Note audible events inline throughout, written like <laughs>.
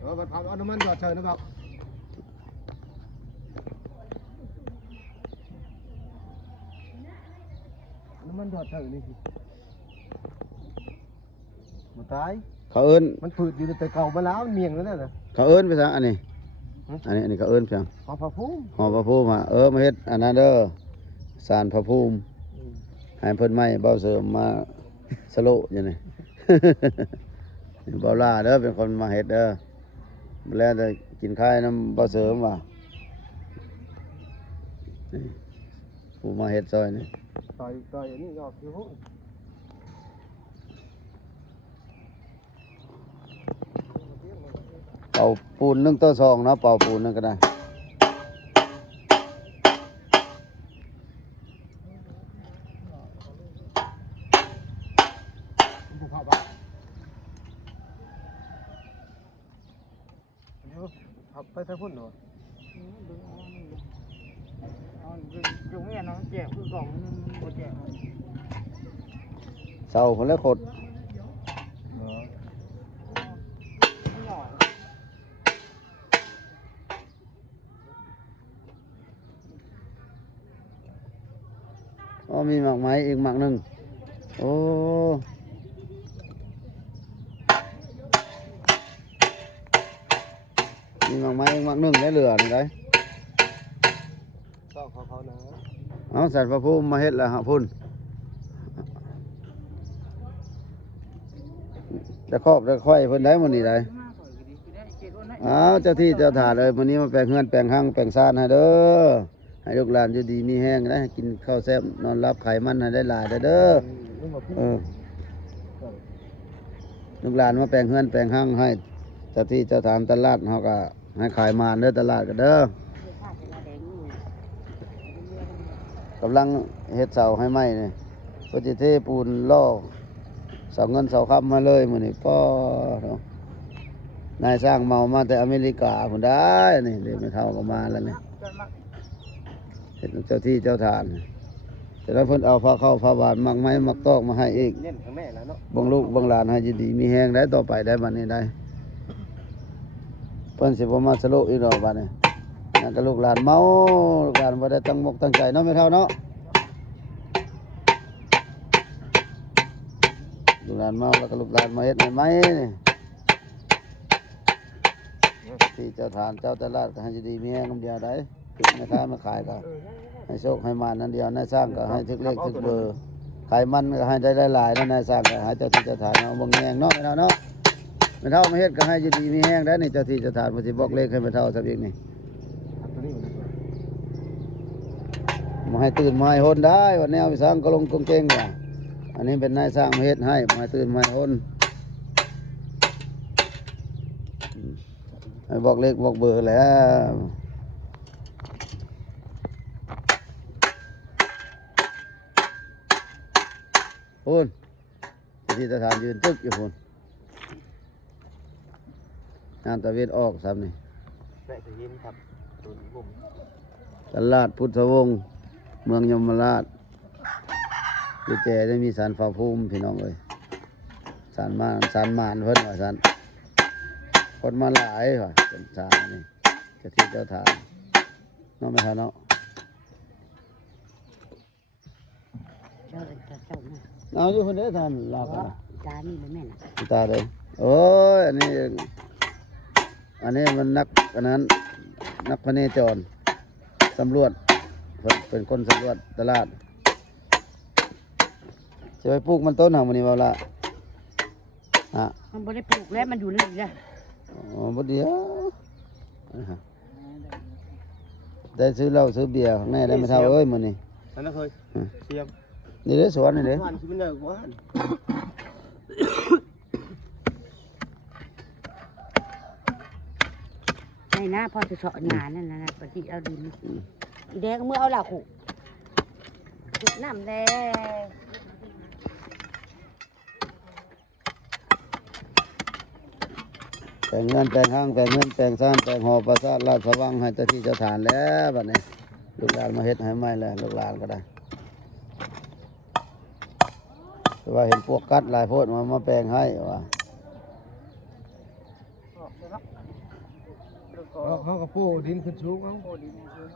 เออบัดเผาเอาน้ำมันหยอดเชิญนะครับน้ำมันหยอดเชิญนี่สิมันตายเขาเอิ้นมันฝืดอยู่แต่เก่ามาแล้วมันเมียงแล้วนั่นน่ะเขาเอิ้นไปซะอันนี้ฮะอันนี้อันนี้เขาเอิ้นเพียงพอพระพุ่มหอพระภูมิอะเออมาเฮ็ดอันนั้นเด้อสารพระภูมิให้เพิ่นไม่เบาเสริมมาสโลอย่างนี้ เบาล่าเด้อเป็นคนมาเฮ็ดเด้อแล้วจะกินข้าวน้ำเบาเสริมว่ะนี่ผู้มาเฮ็ดซอยนี่ต่อยต่อยอันนี้ออกอยู่พุ่นเป่าปูนหนึ่งต่อสองเนาะเป่าปูนนึงก็ได้ ดี๋ยวขับไปทางพุ่นเหรอดูเอานี่เอาจุงเนี่ยน้องแจกคือกล่องนึงบ่แจกเลยเสาคนละขดเออไม่หน่อยอ๋อมีหมากไม้อีกหมากหนึ่งโอ้ มีหมากไม้อีกหมากหนึ่งได้เหลือนี่ได้ต้องเขาเขานะเอาสัตว์พระภูมิมาเฮ็ดแล้วฮะพุ่นจะครอบจะค่อยเพิ่นได้มื้อนี้ได้มากกว่าก็ดีคือได้เจ็ดวันให้อ้าวเจ้าที่เจ้าถาเลยมื้อนี้มาแปลงเฮือนแปลงห้างแปลงซ่านให้เด้อให้ลูกหลานอยู่ดีมีแห้งนะให้กินข้าวแซ่บนอนรับไขมันให้ได้หลายเด้อเด้อลูกมาพุ่เออลูกหลานมาแปลงเฮือนแปลงห้างให้เจ้าที่เจ้าทานตลาดเฮาก็ ให้ขายมานเด้อตลาดก็เด้อกำลังเฮ็ดเสาให้ไหมนี่ก็สิเทปูนล่อเสาเงินเสาค้ำมาเลยมื้อนี้ป้อเนาะนายสร้างเมามาแต่อเมริกาพุ่นได้นี่เดี๋ยวไม่เท่าก็มาแล้วนี่จนมากเฮ็ดเจ้าที่เจ้าทาน แต่แล้วเพิ่นเอาผ้าเข้าผ้าบานมักไม้มักตอกมาให้อีกเน้นข้างแม่แล้วเนาะบังลูกบังหลานให้ยินดีมีแฮงได้ต่อไปได้บัดนี้ได้ เพิ่นสิบ่มาสโลกอีกดอกบัดนี้นั่นก็ลูกหลานเมาลูกหลานบ่ได้ตั้งมกตั้งใจเนาะไม่เท่าเนาะลูกหลานเมาแล้วก็ลูกหลานมาเฮ็ดให้ไหมนี่ที่เจ้าทานเจ้าตลาดก็ให้ดีมีแฮงนำเดียวได้ติดแม่ค้ามาขายก็ให้โชคให้มานั่นเดียว นายสร้างก็ให้ทึกเลขทึกเบอร์ขายมันก็ให้ได้หลายๆนั่นนายสร้างก็ให้เจ้าที่เจ้าทานเอาบงแยงเนาะไม่เท่าเนาะ ไม่เท่าไม่เฮ็ดก็ให้อยู่ดีมีแห้งได้นี่เจ้าที่เจ้าทานมันสิบอกเลขให้ไม่เท่าสักอีกนี่มาให้ตื่นมาให้หนได้วันนี้เอาไปสร้างก็ลงกงเก่งว่ะอันนี้เป็นนายสร้างมาเฮ็ดให้มาให้ตื่นมาให้หนให้บอกเลขบอกเบอร์แหล้วพูนเจ้าที่เจ้าทานยืนตึกอยู่พูน งานตะเวนออกซ้ำนี่แม่จะยิ้มครับตัวนี้บุ่มตลาดพุทธวงศ์เมืองยมราชอยู่แจได้มีสารฟ้าภูมิพี่น้องเลยสารมานสารมานเพิ่นว่าสารคนมาหลายว่ะเป็นสารนี่เจะที่เจ้าทานเนาะไม่ทันเนาะเจ้าเจ้าเจ้ามาเอาอยู่คนเดียวทานลากันนะตานี่บ่แม่นน่ะตาเลยโอ้ยอันนี้ อันนี้มันนักอันนั้น นักพเนจรสำรวจเพิ่นเป็นคนสำรวจตลาดจะไปปลูกมันต้นหางมันนี่เปล่าละอะมันบ่ได้ปลูกแล้วมันอยู่นี่แหละอ๋อบดเดียวอ่าฮะได้ซื้อเหล้าซื้อเบียร์ข้างในได้ไม่เท่าเอ้ยมันนี่นั่นนะเคยเสียบนี่เด้อสวนนี่เด้อว่านคือมันใหญ่กว่าว่าน ในหน้าพ่อจะเสาะงานนั่นนะนะปฏิเอาดินอีแดงเมื่อเอาล่ะขู่ขุดน้ำแดงแต่งเงินแต่งห้างแต่งเงินแต่งซ่านแต่งหอประสาทราชสว่างให้เจ้าที่เจ้าฐานแล้วบัดนี้ลูกหลานมาเฮ็ดให้ไม่แล้วลูกหลานก็ได้แต่ว่าเห็นพวกกัดหลายโพดมามาแปลงให้ว่า เขาเขาก็ปูดินขึ้นสูงเอาโอ้ดีนี่คือ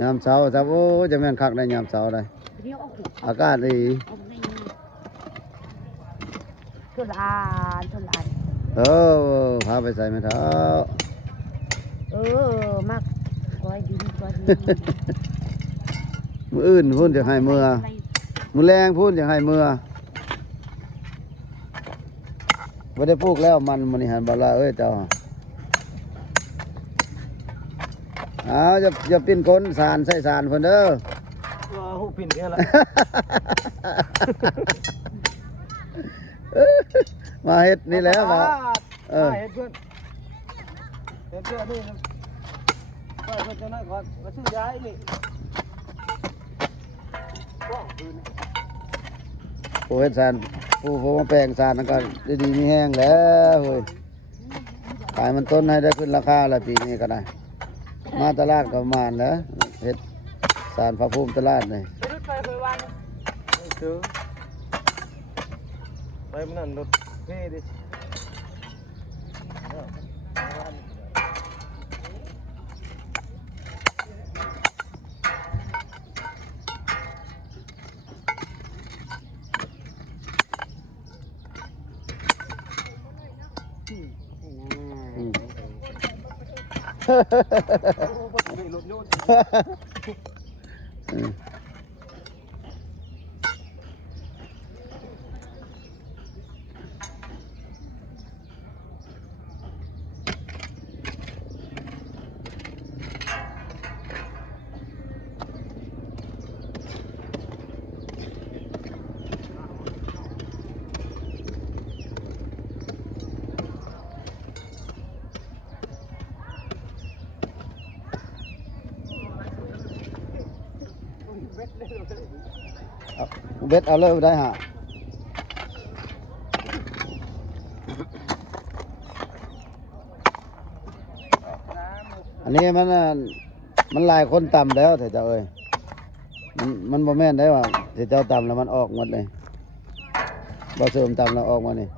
ยามเช้าจ้าโอ้จะแม่นคักได้ยามเช้าได้เดี๋ยวเอาหูอากาศดีเอาไปนี่ทุลานทุลานเออพาไปใส่ไม้เท้าเออมักก้อยดินก้อยดินมืออื่นพูนจะให้เมื่อมือแรงพูนจะให้เมื่อ ไม่ได้ปลูกแล้วมันมันนี่หันบาลาเอ้ยเจ้าเอาจะจะปิ้นก้นสารใส่สารคนเด้อว่าหูปิ่นเนี่ยละ มาเฮ็ดนี่แหล้วมา เออ เห็นเพื่อนเห็นเพื่อนนี่นะไปเพื่อนเจ้าหน้าก่อนมาซื้อย้ายนี่ว้าวคืนผู้ เฮ็ดสารผู้ผู้มาแปลงสารนั่นก็ดีๆมีแห้งแล้วเฮ้ยขายมันต้นให้ได้ขึ้นราคาละปีนี้ก็ได้ มาตลาดก็ประมาณแล้วเฮ็ดสารพระภูมิตลาดนี่ไปรถไฟเคยวันไม่เจอไปมันนั่นรถเพ่ดิ Hahaha <laughs> เบ็ดเอาเลยได้ฮะอันนี้มันมันลายคนต่ำแล้วแต่เจ้าเอ้ยมันมันบ่แม่นได้ว่าแต่เจ้าต่ำแล้วมันออกหมดเลยบ่เสริมต่ำแล้วออกมานี่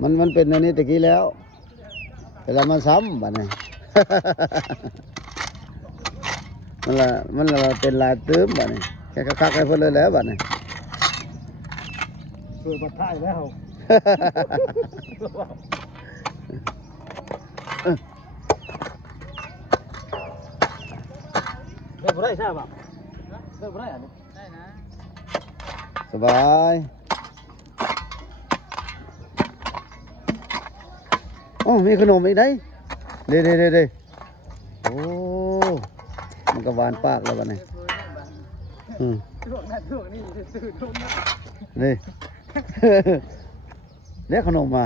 มันมันเป็นอันนี้ตะกี้แล้วแต่ละมันซ้ำบัดนี้ มันละมันละเป็นลายตื้มบัดนี้แค่คักๆให้เพิ่นเลยแหล้วบัดนี้เปิดบัตรท้ายแล้วเลิกบ่ได้ใช่ป่ะเลิกบ่ได้อันนี้ได้นะสบายโอ้มีขนมอีกได้เด้เด้เด้เด้โอ้ มันก็หวานปากแล้วบัดนี้เคยเนี่ยบ้านอืมช่วงนั้นช่วงนี้ตื่นทุ่มนะนี่ เรียกขนมมา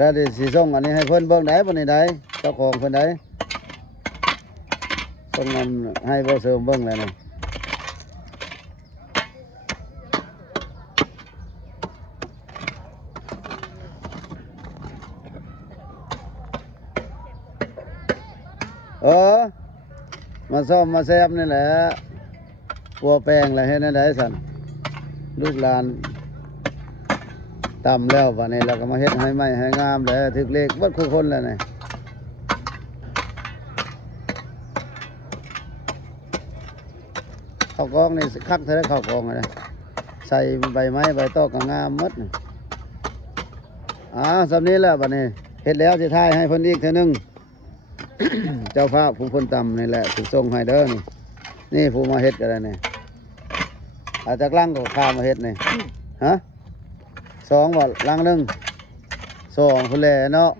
วันนี้สิส่งอันนี้ให้เพิ่นเบิ่งได้บ่นี่ได้เจ้าของเพิ่นได้ส่งนำให้บ่เสริมเบิ่งแล้วนี่เออ มาซ่อมมาแซมนี่แหละกลัวแป้งแล้วเฮ็ดได้ได้สันลูกหลาน ตำแล้ววันนี้เราก็มาเฮ็ดให้ไหมให้งามแล้วถึกเลขเบิดคู่คนแล้วนี่ข้าวกล้องนี่คักเท่าไรข้าวกล้องอะไรใส่ใบไม้ใบตอกก็งามมดอ่าสำนี้แหล้ววันนี้เฮ็ดแล้วจะทายให้เพิ่นอีกเท่านึงเจ้าภาพผู้คนต่ำนี่แหละถึงส่งให้เด้อนี่นี่ผู้มาเฮ็ดกันแล้วนี่อาจจะกลังก็ข้ามมาเฮ็ดนี่ฮะ สองบ่ลังหนึ่งสองคนแหละเนาะ